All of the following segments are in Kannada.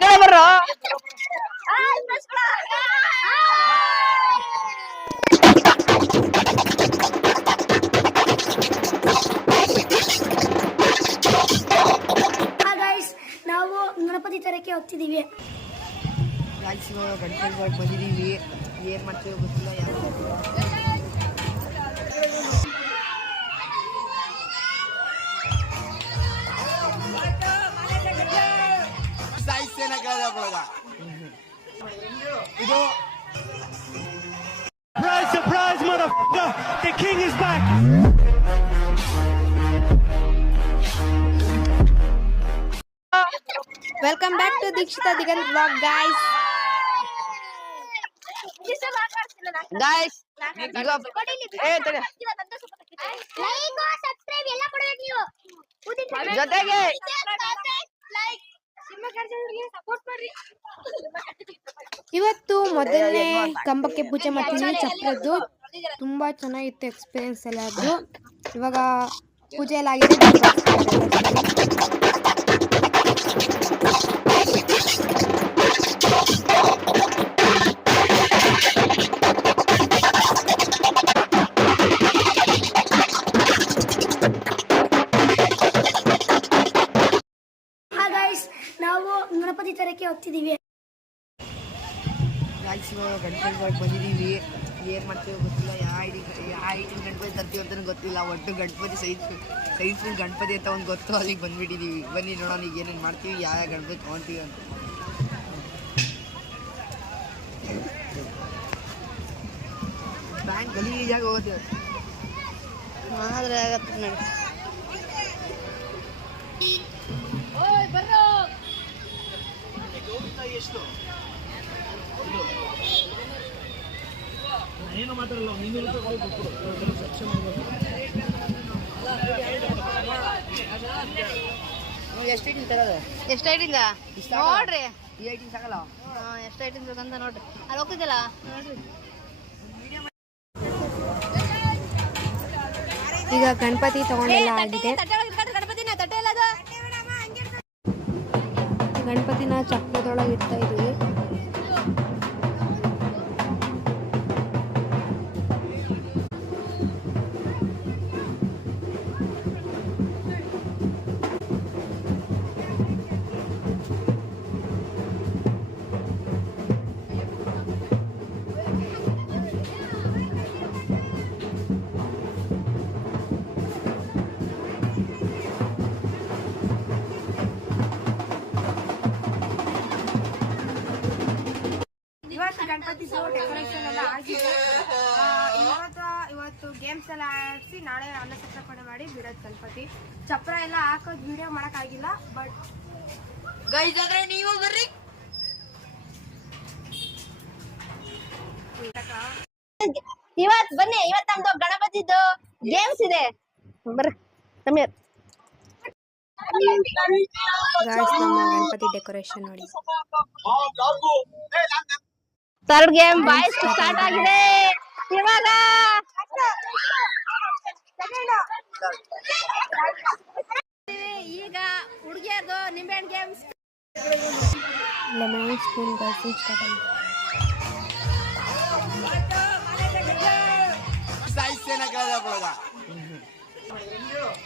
ಕಡೆ ಬರ್ರೋ. ನಾವು ಗಣಪತಿ ತರಕ್ಕೆ ಹೋಗ್ತಿದೀವಿ. ಗಣಪತಿ ಬಂದಿದೀವಿ. ಏನ್ ಮಾಡ್ತೀವಿ ಗೊತ್ತಿಲ್ಲ. ಇದು surprise motherfucker, the king is back. Welcome back to Dikshita Diganth vlog guys. Guys ಜೊತೆಗೆ ಇವತ್ತು ಮೊದಲನೇ ಕಂಬಕ್ಕೆ ಪೂಜೆ ಮಾಡ್ತೀನಿ ಚಪ್ರದ್ದು. ತುಂಬಾ ಚೆನ್ನಾಗಿತ್ತು ಎಕ್ಸ್ಪೀರಿಯನ್ಸ್ ಎಲ್ಲ ಅದು. ಇವಾಗ ಪೂಜೆ ಎಲ್ಲ ಆಗಿದೆ. ನಾವು ಗಣಪತಿ ತರಕ್ಕೆ ಹೋಗ್ತಿದೀವಿ. ಗಣಪತಿ ಬಂದಿದೀವಿ. ಏನ್ ಮಾಡ್ತೀವಿ ಗೊತ್ತಿಲ್ಲ. ಯಾವ ಐಟಿನ ಗಣಪತಿ ತರ್ತೀವಿ ಅಂತ ಗೊತ್ತಿಲ್ಲ. ಒಟ್ಟು ಗಣಪತಿ ಸೈನ್ಸ್ ಗಣಪತಿ ಅಂತ ಒಂದು ಗೊತ್ತು. ಅಲ್ಲಿಗೆ ಬಂದ್ಬಿಟ್ಟಿದೀವಿ. ಬನ್ನಿ ನೋಡೋಣ ಈಗ ಏನೇನು ಮಾಡ್ತೀವಿ, ಯಾವ ಗಣಪತಿ ತೊಗೊಳ್ತೀವಿ ಅಂತ. ಬ್ಯಾಂಕ್ ಗಲೀಜಾಗಿ ಹೋಗುತ್ತೆ ಆದ್ರೆ ಆಗತ್ತೆ ನೋಡಿ. ಎಷ್ಟು ಏನು ಮಾತಾಡಲ್ಲ. ನೀನು ಎಷ್ಟು ಐಟಿಂದ ನೋಡ್ರಿ. ಈ ಐಟಿಂಗ್ ಸಾಕಲ್ಲ. ಎಷ್ಟು ಐಟಿಂಗ್ ಬೇಕಂತ ನೋಡ್ರಿ. ಅಲ್ಲಿ ಹೋಗ್ತಿದ್ದಲ್ಲ ನೋಡ್ರಿ. ಈಗ ಗಣಪತಿ ತಗೊಂಡೆಲ್ಲ ಆಗಿದೆ. ಗಣಪತಿನ ಚಕ್ರದೊಳಗೆ ಇಡ್ತಾ ಇದೀವಿ. ಗಣಪತಿ ಡೆಕೋರೇಷನ್ ಎಲ್ಲ ಆಗಿದೆ. ಇವತ್ತು ಗೇಮ್ಸ್ ಎಲ್ಲ ಆಡಿಸಿ ನಾಳೆ ಅನ್ನ ಚಕ್ರಪಣೆ ಮಾಡಿ ಬಿಡೋದು ಗಣಪತಿ. ಚಪ್ರ ಎಲ್ಲ ಹಾಕೋದು ವಿಡಿಯೋ ಮಾಡೋಕ್ಕಾಗಿಲ್ಲ. ಬಟ್ ನೀವು ಬರ್ರಿ. ಇವತ್ತು ಬನ್ನಿ. ಇವತ್ತು ನಮ್ದು ಗಣಪತಿದು ಗೇಮ್ಸ್ ಇದೆ. ಬರ್ರಿ ಸಮೀರ್. ನಮ್ಮ ಗಣಪತಿ ಡೆಕೋರೇಷನ್ ನೋಡಿ. ಥರ್ಡ್ ಗೇಮ್ ಬಾಯ್ಸ್ ಸ್ಟಾರ್ಟ್ ಆಗಿದೆ ಇವಾಗ. ಈಗ ಹುಡುಗಿಯರ್ದು ನಿಂಬೆಹಣ್ಣು games. Lemon spoon girls start ಆಗಿದೆ.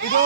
ಇದು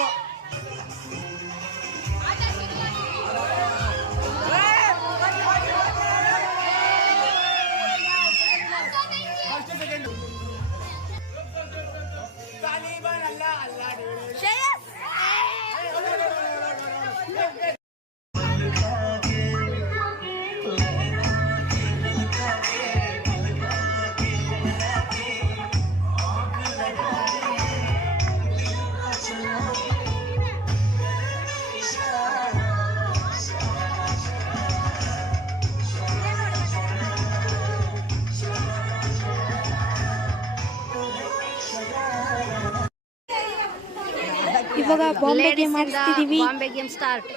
ಇವಾಗ ಬಾಂಬೆ ಗೇಮ್ ಆಡ್ತಿದೀವಿ. Bombay game start.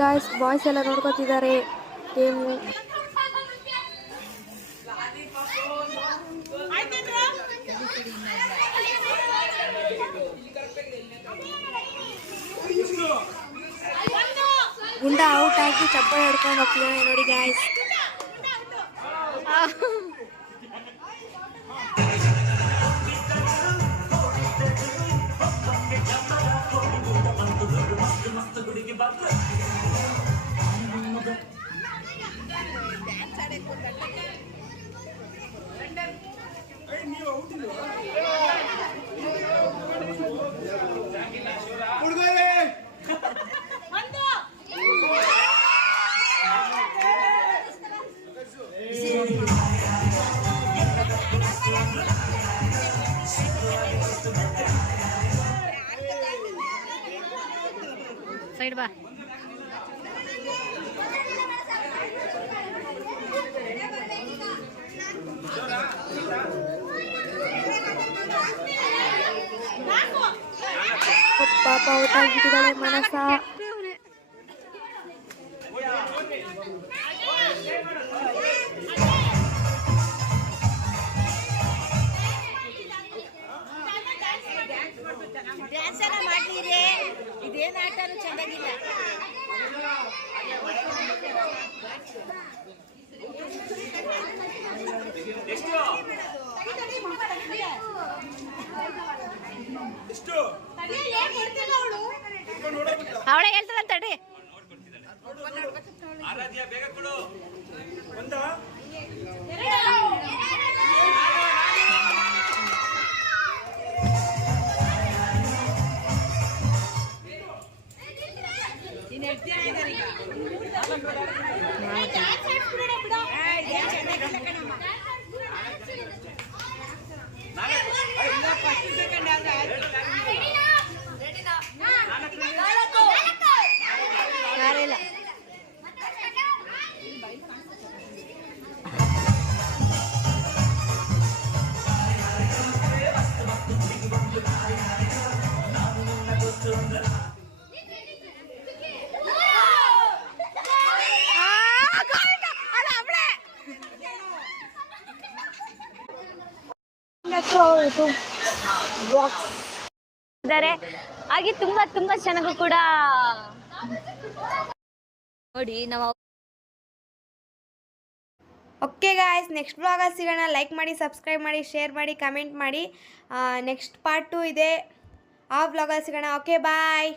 Guys boys ಎಲ್ಲ ನೋಡ್ಕೊತಿದ್ದಾರೆ ಗೇಮ್. ಗುಂಡ ಔಟ್ ಆಗಿ ಚಪ್ಪಾಳೆ ಹೊಡ್ಕೊಂಡು ಹೋಗ್ತಿದ್ದಾನೆ ನೋಡಿ ಗಾಯ್ಸ್. ಸೈಡ್ ಬಾ. ಪಾಪ ಔಟ್ ಆಗಿಬಿಟ್ಟಿದ್ದಾಳೆ ಮನಸ. ಡ್ಯಾನ್ಸ್ ಎಲ್ಲ ಮಾಡ್ತೀರಿ, ಇದೇನು ಆಟನೂ ಚೆನ್ನಾಗಿಲ್ಲ. ಅವಳೇ ಹೇಳ್ತಾಳ ತಡಿ. ಯಾರಿಲ್ಲ. ಹಾಗೆ ತುಂಬಾ ತುಂಬಾ ಚೆನ್ನಾಗೂ ಕೂಡ ನೋಡಿ ನಾವು. ಓಕೆ ಗಾಯ್ಸ್, ನೆಕ್ಸ್ಟ್ ಬ್ಲಾಗಲ್ಲಿ ಸಿಗೋಣ. ಲೈಕ್ ಮಾಡಿ, ಸಬ್ಸ್ಕ್ರೈಬ್ ಮಾಡಿ, ಶೇರ್ ಮಾಡಿ, ಕಮೆಂಟ್ ಮಾಡಿ. ನೆಕ್ಸ್ಟ್ ಪಾರ್ಟ್ 2 ಇದೆ, ಆ ಬ್ಲಾಗಲ್ಲಿ ಸಿಗೋಣ. ಓಕೆ ಬಾಯ್.